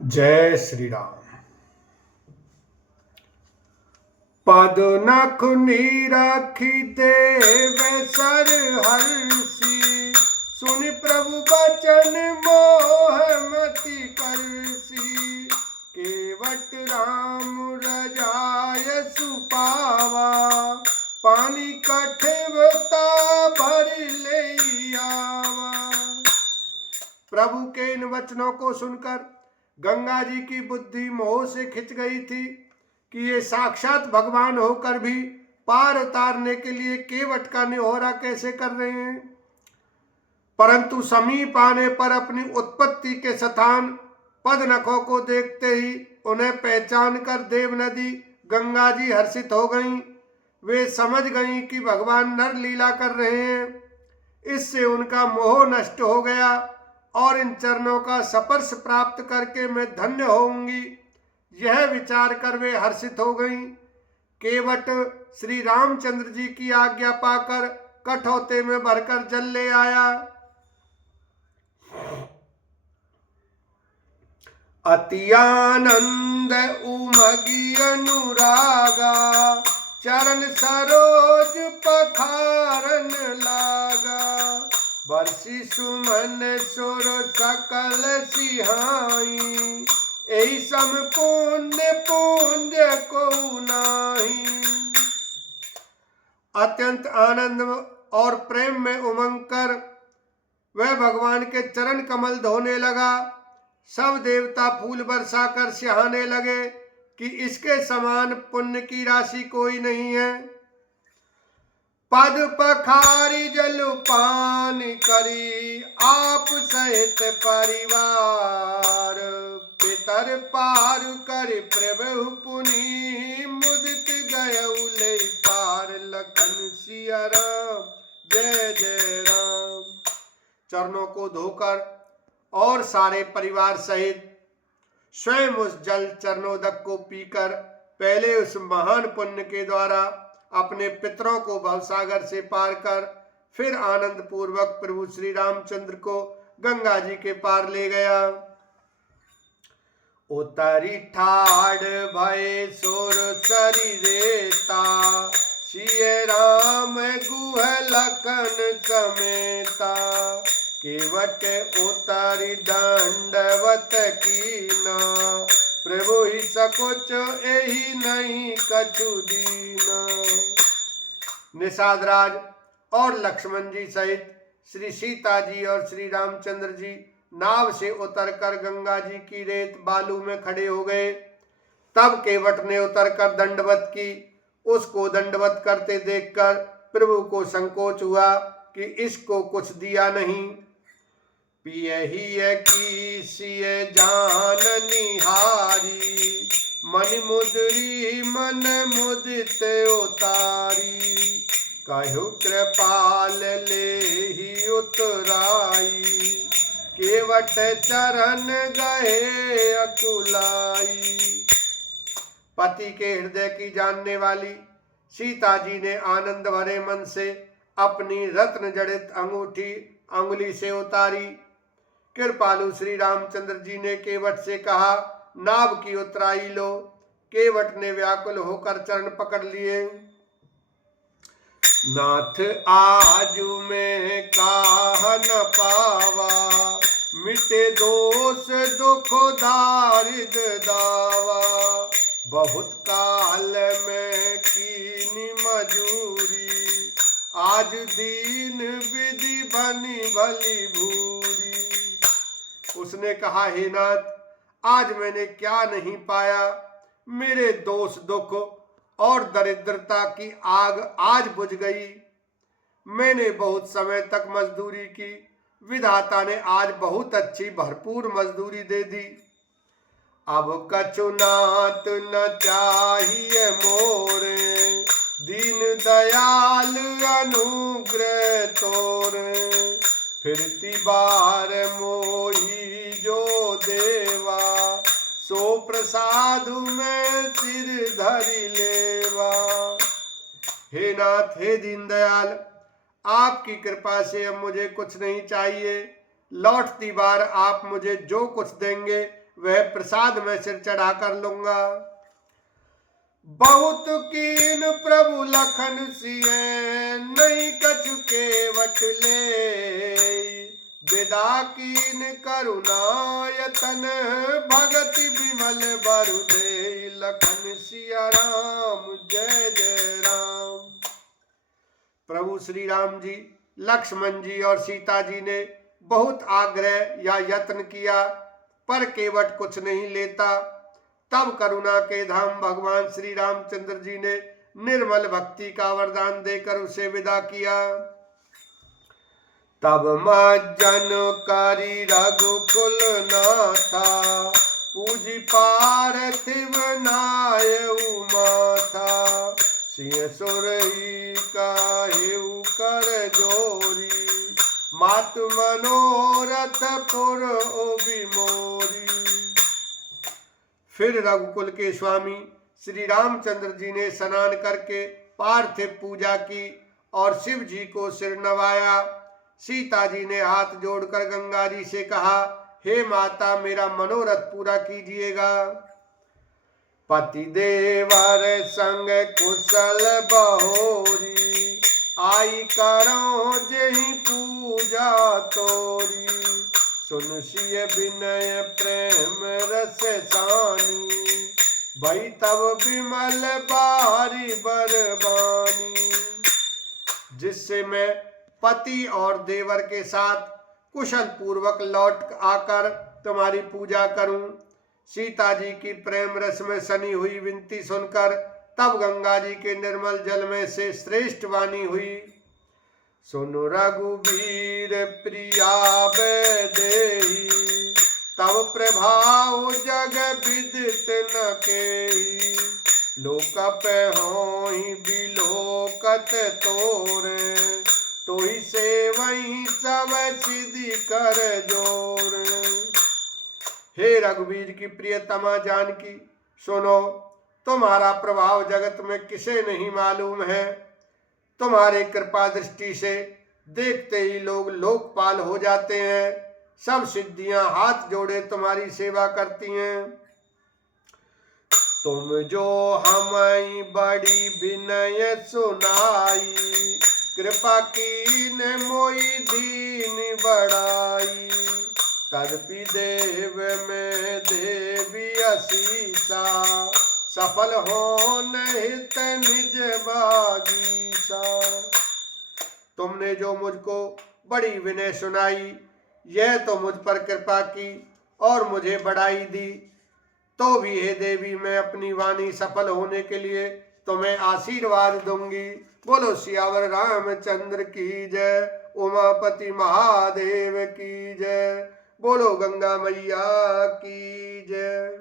जय श्री राम। पद नखुनी राखी देव सर हर्षि, सुन प्रभु बचन मोह मति करसी। केवट राम रजाय सुपावा, पानी कठवता भर ले आवा। प्रभु के इन वचनों को सुनकर गंगा जी की बुद्धि मोह से खिंच गई थी कि ये साक्षात भगवान होकर भी पार उतारने के लिए केवट का निहोरा कैसे कर रहे हैं। परंतु समीप आने पर अपनी उत्पत्ति के स्थान पद नखों को देखते ही उन्हें पहचान कर देव नदी गंगा जी हर्षित हो गईं। वे समझ गईं कि भगवान नर लीला कर रहे हैं। इससे उनका मोह नष्ट हो गया और इन चरणों का स्पर्श प्राप्त करके मैं धन्य होऊंगी, यह विचार कर वे हर्षित हो गईं। केवट श्री रामचंद्र जी की आज्ञा पाकर कठौते में भरकर जल ले आया। अति आनंद उमगी अनुरागा, चरण सरोज पखारन लागा। बरसी सुमन सुर सकल सिहाई, एहि सम पुण्य पुण्य को नाही। अत्यंत आनंद और प्रेम में उमंग कर वह भगवान के चरण कमल धोने लगा। सब देवता फूल बरसा कर सिहाने लगे कि इसके समान पुण्य की राशि कोई नहीं है। पद पखारी जल पान करी, आप सहित परिवार। पितर पार कर प्रभु पुनि, मुदित गए पार। लखन सिया राम जय जय राम। चरणों को धोकर और सारे परिवार सहित स्वयं उस जल चरणोदक को पीकर पहले उस महान पुण्य के द्वारा अपने पितरों को भवसागर से पार कर फिर आनंद पूर्वक प्रभु श्री रामचंद्र को गंगा जी के पार ले गया। उतरी ठाड़ भय सुर सरी रेता, सिय राम गुह लखन समेता। केवट उतारी दंडवत कीना, प्रभु ही सकुच एहि नहीं कछु दीना। निषाद राज और लक्ष्मण जी सहित श्री सीता जी और श्री रामचंद्र जी नाव से उतरकर गंगा जी की रेत बालू में खड़े हो गए। तब केवट ने उतरकर दंडवत की। उसको दंडवत करते देखकर प्रभु को संकोच हुआ कि इसको कुछ दिया नहीं। पियहि की सिय जान निहारी, मन मुदरी मन मुदित उतारी। कहु कृपाल लेहि उतराई, केवट चरण गए अकुलाई। पति के हृदय की जानने वाली सीता जी ने आनंद भरे मन से अपनी रत्न जड़ित अंगूठी अंगुली से उतारी। कृपालु श्री रामचंद्र जी ने केवट से कहा, नाव की उतराई लो। केवट ने व्याकुल होकर चरण पकड़ लिए। नाथ आजू में काह न पावा, मिटे दोष दुख दारिद दावा। बहुत काल में कीनी मजूरी, आज दीन विधि बनी भली भूरी। उसने कहा, हे नाथ, आज मैंने क्या नहीं पाया। मेरे दोष दुख और दरिद्रता की आग आज बुझ गई। मैंने बहुत समय तक मजदूरी की, विधाता ने आज बहुत अच्छी भरपूर मजदूरी दे दी। अब कछु नाथ न चाहिए मोरे, दीन दयाल अनुग्रह तोरे। फिरती बार मोही जो देवा, सो प्रसादु में सिर धरि लेवा। हे नाथ, हे दीनदयाल, आपकी कृपा से अब मुझे कुछ नहीं चाहिए। लौटती बार आप मुझे जो कुछ देंगे वह प्रसाद मैं सिर चढ़ा कर लूंगा। बहुत कीन प्रभु लखन सिए, नहीं कछु केवट ले। विदा कीन करुणायतन, भगति विमल बरु दे। लखन सिया राम जय जय राम। प्रभु श्री राम जी, लक्ष्मण जी और सीता जी ने बहुत आग्रह या यत्न किया, पर केवट कुछ नहीं लेता। तब करुणा के धाम भगवान श्री रामचंद्र जी ने निर्मल भक्ति का वरदान देकर उसे विदा किया। तब मज्जन करी रघुकुल नाथा, पूजी पार्थिव नायउ माथा। सिंह सुरही काहेउ कर जोरी, मातु मनोरथ पुर बिमोरी। फिर रघुकुल के स्वामी श्री रामचंद्र जी ने स्नान करके पार्थिव पूजा की और शिव जी को सिर नवाया। सीता जी ने हाथ जोड़कर गंगा जी से कहा, हे माता, मेरा मनोरथ पूरा कीजिएगा। पति देवर संग कुशल बहोरी, आई करो जही पूजा तोरी। सुन सिय विनय प्रेम रस सानी, भई तब विमल बारी बरबानी। जिससे मैं पति और देवर के साथ कुशल पूर्वक लौट आकर तुम्हारी पूजा करूं। सीता जी की प्रेम रस में सनी हुई विनती सुनकर तब गंगा जी के निर्मल जल में से श्रेष्ठ वाणी हुई। सुनु रघुवीर प्रिया वैदेही, तब प्रभाव जग विदित न केही। लोक पे होई बिलोकत तोरे, तोहि से वही सब सिद्धि कर जोर। हे रघुवीर की प्रियतमा जानकी, सुनो, तुम्हारा प्रभाव जगत में किसे नहीं मालूम है। तुम्हारे कृपा दृष्टि से देखते ही लोग लोकपाल हो जाते हैं। सब सिद्धियां हाथ जोड़े तुम्हारी सेवा करती हैं। तुम जो हमें बड़ी विनय सुनाई, कृपा कीन मोई दीन बढ़ाई। तदपि देव में देवी असीसा, सफल हो निहित निज बागीसा। तुमने जो मुझको बड़ी विनय सुनाई, यह तो मुझ पर कृपा की और मुझे बढ़ाई दी, तो भी हे देवी, मैं अपनी वाणी सफल होने के लिए तुम्हें आशीर्वाद दूंगी। बोलो सियावर रामचंद्र की जय, उमापति महादेव की जय, बोलो गंगा मैया की जय।